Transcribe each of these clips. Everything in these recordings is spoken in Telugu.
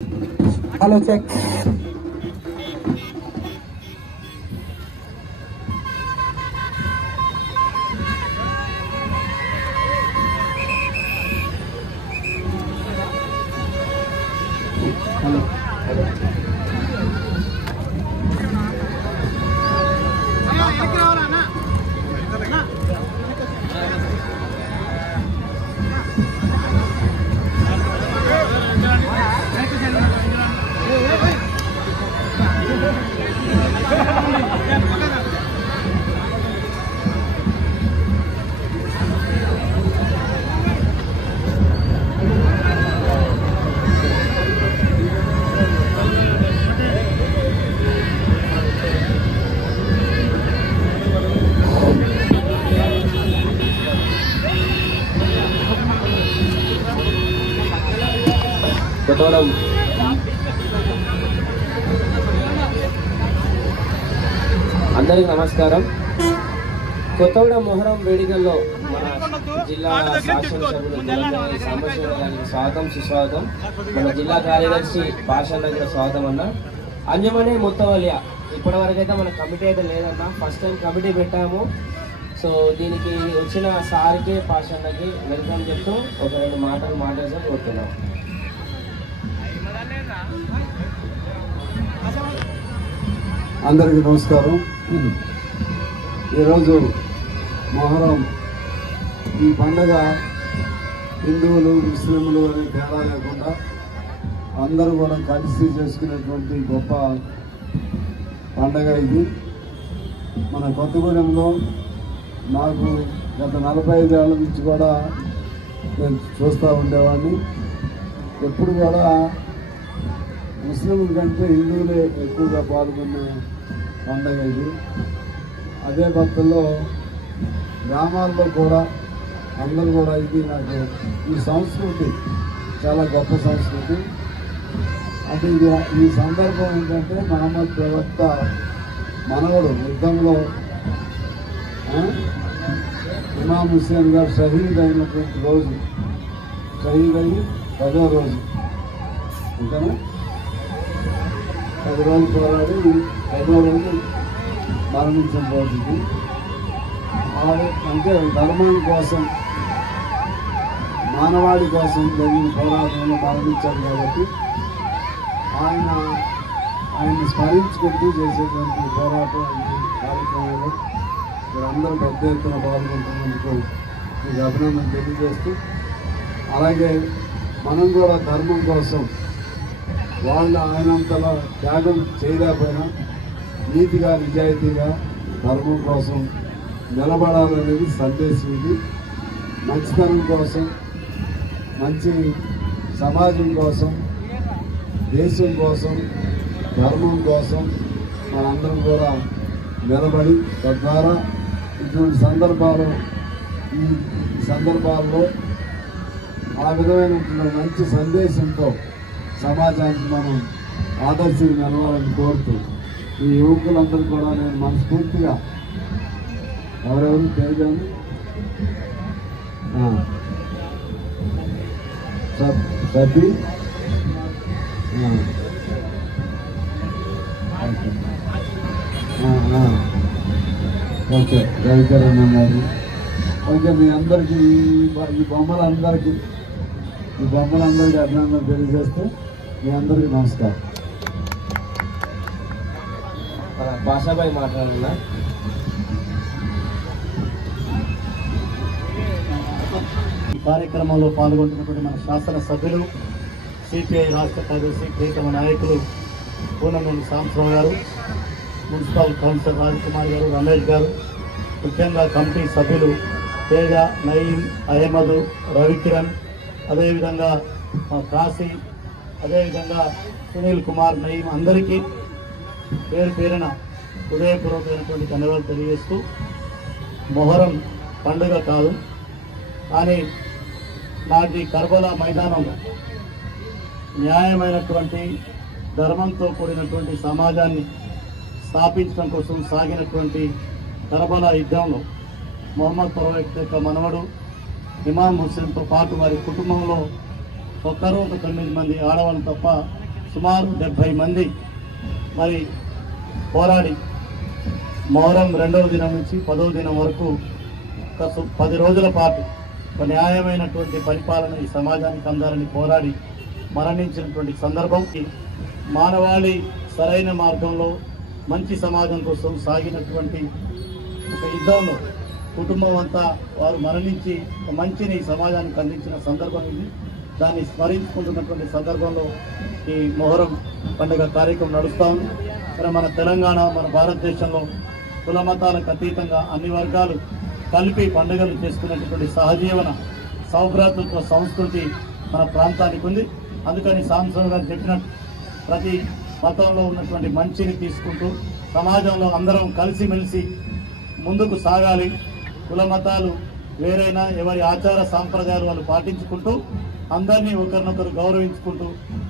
Hello check. హలో అందరికి నమస్కారం. కొత్తగూడెం మొహరం వేడుకల్లో మన జిల్లా శాసనసభ్యులు సాంబశివరావు స్వాగతం సుస్వాగతం. మన జిల్లా కార్యదర్శి భాషల దగ్గర స్వాగతం అన్న. అంజమనే ముత్తవల్య ఇప్పటి వరకు అయితే మన కమిటీ అయితే లేదన్న, ఫస్ట్ టైం కమిటీ పెట్టాము. సో దీనికి వచ్చిన సార్కి పాషాలకి వెల్కమ్ చెప్తూ ఒక రెండు మాటలు మాట్లాడేసి కోరుతున్నాం. అందరికీ నమస్కారం. ఈరోజు మొహరం ఈ పండగ హిందువులు ముస్లింలు అనే తేడా లేకుండా అందరూ కూడా కలిసి చేసుకునేటువంటి గొప్ప పండగ ఇది. మన కొత్తగూడెంలో నాకు గత 45 ఏళ్ళ నుంచి కూడా నేను చూస్తూ ఉండేవాడిని. ఎప్పుడు కూడా ముస్లింల కంటే హిందువులే ఎక్కువగా పాల్గొనే పండగ ఇది. అదే పద్ధతిలో గ్రామాల్లో కూడా అందరూ కూడా ఇది నాకు ఈ సంస్కృతి చాలా గొప్ప సంస్కృతి. అంటే ఇది ఈ సందర్భం ఏంటంటే మహమ్మద్ ప్రవక్త మనవడు యుద్ధంలో ఇమాం హుస్సేన్ గారు షహీద్ అయినటువంటి రోజు, షహీద్ అయ్యి 10వ రోజు, అంతేనా, 10 రోజులు పోరాడి 5వ రోజు మరణించిన రోజుకి. అంటే ధర్మం కోసం మానవాళి కోసం జరిగిన పోరాటంలో మరణించారు కాబట్టి ఆయన్ని స్మరించుకుంటూ చేసేటువంటి పోరాటం కార్యక్రమంలో మీరందరూ పెద్ద ఎత్తున పాల్గొంటున్నందుకు మీకు అభినందన తెలియజేస్తూ, అలాగే మనం కూడా ధర్మం కోసం వాళ్ళు ఆయనంతలా త్యాగం చేయలేకపోయినా నీతిగా నిజాయితీగా ధర్మం కోసం నిలబడాలనేది సందేశం. ఇది మంచితనం కోసం, మంచి సమాజం కోసం, దేశం కోసం, ధర్మం కోసం మనందరం కూడా నిలబడి తద్వారా ఇటువంటి ఈ సందర్భాల్లో ఆ విధమైనటువంటి మంచి సందేశంతో సమాజానికి మనం ఆదర్శం నిలవాలని కోరుతూ ఈ యువకులందరూ కూడా నేను మనస్ఫూర్తిగా ఎవరెవరు తెలియజేయండి. సతీ ఓకే, రవిచరణ్ గారు ఓకే. మీ అందరికీ ఈ బొమ్మలందరికీ అభినందన తెలియజేస్తూ మీ అందరికీ నమస్కారం. భాషాబాయి మాట్లాడాలన్నా. ఈ కార్యక్రమంలో పాల్గొంటున్నటువంటి మన శాసనసభ్యులు, సిపిఐ రాష్ట్ర కార్యదర్శి, ప్రియతమ నాయకులు పూనమూని సాంబశివరావు గారు, మున్సిపల్ కౌన్సిలర్ రాజ్కుమార్ గారు, రమేష్ గారు, ముఖ్యంగా కమిటీ సభ్యులు తేజ, నయీం, అహ్మద్, రవికిరణ్, అదేవిధంగా కాశీ, అదేవిధంగా సునీల్ కుమార్, నయీం, అందరికీ పేరు పేరున హృదయపూర్వకమైనటువంటి ధన్యవాదాలు తెలియజేస్తూ, మొహరం పండుగ కాదు కానీ నాటి కర్బలా మైదానం న్యాయమైనటువంటి ధర్మంతో కూడినటువంటి సమాజాన్ని స్థాపించడం కోసం సాగినటువంటి కర్బలా యుద్ధంలో మొహమ్మద్ ప్రవక్త యొక్క మనవడు ఇమాం హుస్సేన్తో పాటు వారి కుటుంబంలో ఒక్కరోజు 9 మంది ఆడవాళ్ళు తప్ప సుమారు 70 మంది మరి పోరాడి మొహరం 2వ దినం నుంచి 10వ దినం వరకు 10 రోజుల పాటు ఒక న్యాయమైనటువంటి పరిపాలన ఈ సమాజానికి అందాలని పోరాడి మరణించినటువంటి సందర్భం. మానవాళి సరైన మార్గంలో మంచి సమాజం కోసం సాగినటువంటి ఒక యుద్ధంలో కుటుంబం అంతా వారు మరణించి ఒక మంచిని సమాజానికి అందించిన సందర్భం ఇది. దాన్ని స్మరించుకుంటున్నటువంటి సందర్భంలో ఈ మొహరం పండుగ కార్యక్రమం నడుస్తూ ఉంది. మరి మన తెలంగాణ, మన భారతదేశంలో కుల మతాలకు అతీతంగా అన్ని వర్గాలు కలిపి పండుగలు చేసుకునేటటువంటి సహజీవన సౌభ్రాతృత్వ సంస్కృతి మన ప్రాంతానికి ఉంది. అందుకని సాంసన్ గారు చెప్పినట్టు ప్రతి మతంలో ఉన్నటువంటి మంచిని తీసుకుంటూ సమాజంలో అందరం కలిసిమెలిసి ముందుకు సాగాలి. కుల మతాలు వేరైనా ఎవరి ఆచార సాంప్రదాయాలు వాళ్ళు పాటించుకుంటూ అందరినీ ఒకరినొకరు గౌరవించుకుంటూ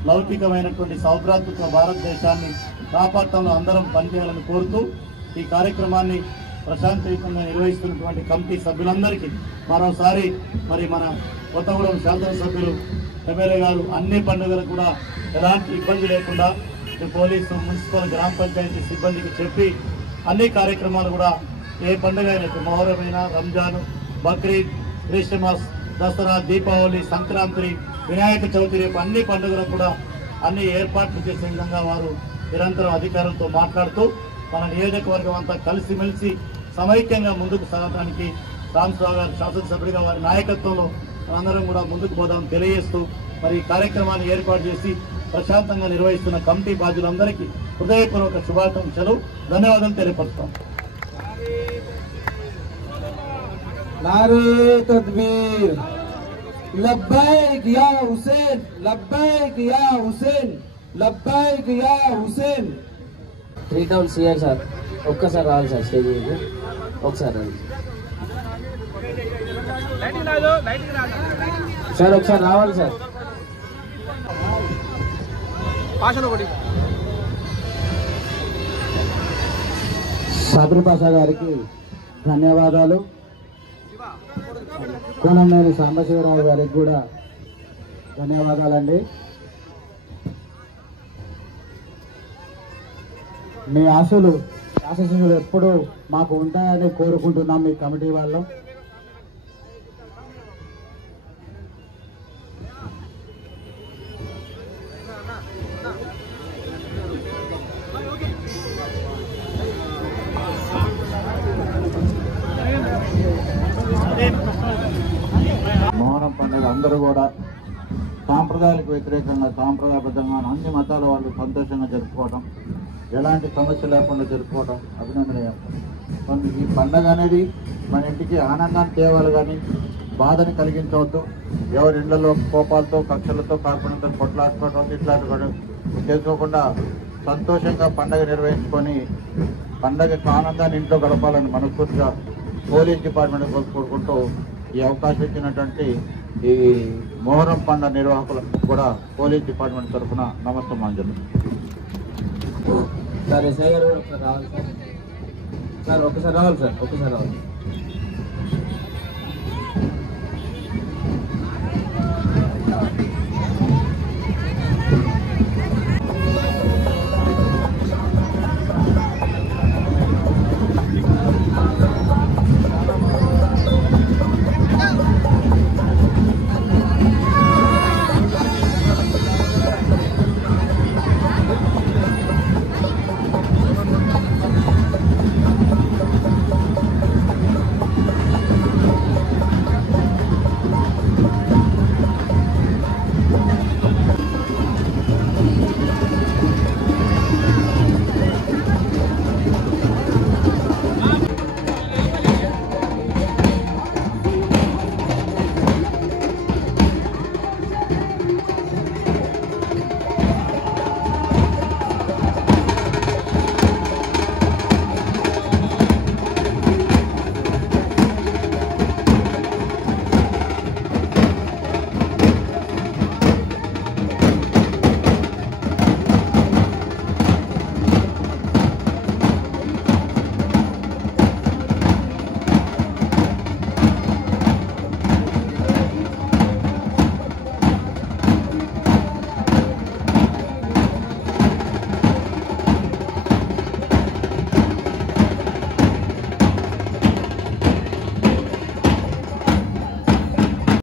లౌకికమైనటువంటి సౌభ్రాతృత్వ భారతదేశాన్ని కాపాడటంలో అందరం పనిచేయాలని కోరుతూ ఈ కార్యక్రమాన్ని ప్రశాంతయుతంగా నిర్వహిస్తున్నటువంటి కమిటీ సభ్యులందరికీ మరోసారి మరి మన కొత్తగూడెం శాసనసభ్యులు ఎమ్మెల్యే గారు అన్ని పండుగలకు కూడా ఎలాంటి ఇబ్బంది లేకుండా పోలీసు, మున్సిపల్, గ్రామ పంచాయతీ సిబ్బందికి చెప్పి అన్ని కార్యక్రమాలు కూడా ఏ పండుగ అయినా మొహరమైనా, రంజాన్, బక్రీద్, క్రిస్మస్, దసరా, దీపావళి, సంక్రాంతి, వినాయక చవితి రేపు అన్ని పండుగలకు కూడా అన్ని ఏర్పాట్లు చేసే విధంగా వారు నిరంతరం అధికారులతో మాట్లాడుతూ మన నియోజకవర్గం అంతా కలిసిమెలిసి సమైక్యంగా ముందుకు సాగడానికి రామస్వామి గారు శాసనసభ్యుడిగా వారి నాయకత్వంలో మనందరం కూడా ముందుకు పోదామని తెలియజేస్తూ మరి ఈ కార్యక్రమాన్ని ఏర్పాటు చేసి ప్రశాంతంగా నిర్వహిస్తున్న కమిటీ బాధ్యులందరికీ హృదయపూర్వక శుభాకాంక్షలు, ధన్యవాదాలు తెలియపరుస్తాం. नारे तकबीर, लब्बैक या हुसैन, लब्बैक या हुसैन, लब्बैक या हुसैन. 3 టౌన్ సిఆర్ సార్ ఒక్కసారి రావాలి సార్ స్టేజ్ మీద, ఒకసారి రండి సార్, ఒకసారి రావాలి సార్. సాబిర్ పాషా గారికి ధన్యవాదాలు. కోనంనేని సాంబశివరావు గారికి కూడా ధన్యవాదాలండి. మీ ఆశలు ఆశీస్సులు ఎప్పుడూ మాకు ఉంటాయని కోరుకుంటున్నాం మీ కమిటీ వాళ్ళు. మొహరం పండుగ అందరూ కూడా సాంప్రదాయాలకు వ్యతిరేకంగా సాంప్రదాయబద్ధంగా అన్ని మతాల వాళ్ళు సంతోషంగా జరుపుకోవడం, ఎలాంటి సమస్య లేకుండా జరుపుకోవడం అభినందనీయం. ఈ పండుగ అనేది మన ఇంటికి ఆనందాన్ని తేవాలి కానీ బాధని కలిగించవద్దు. ఎవరి ఇళ్లలో కోపాలతో, కక్షలతో కాకుండా కొట్లాడుకోవడం, తిట్లాడుకోవడం చేసుకోకుండా సంతోషంగా పండుగ నిర్వహించుకొని పండుగకు ఆనందాన్ని ఇంట్లో గడపాలని మనస్ఫూర్తిగా పోలీస్ డిపార్ట్మెంట్ కోరుకుంటూ ఈ అవకాశం ఇచ్చినటువంటి ఈ మొహరం పండుగ నిర్వాహకులకు కూడా పోలీస్ డిపార్ట్మెంట్ తరఫున నమస్తమాంజలు. సార్ ఎస్ఐ గారు ఒకసారి రావాలి సార్. సార్ ఒకసారి రావాలి సార్, ఒకసారి రావాలి.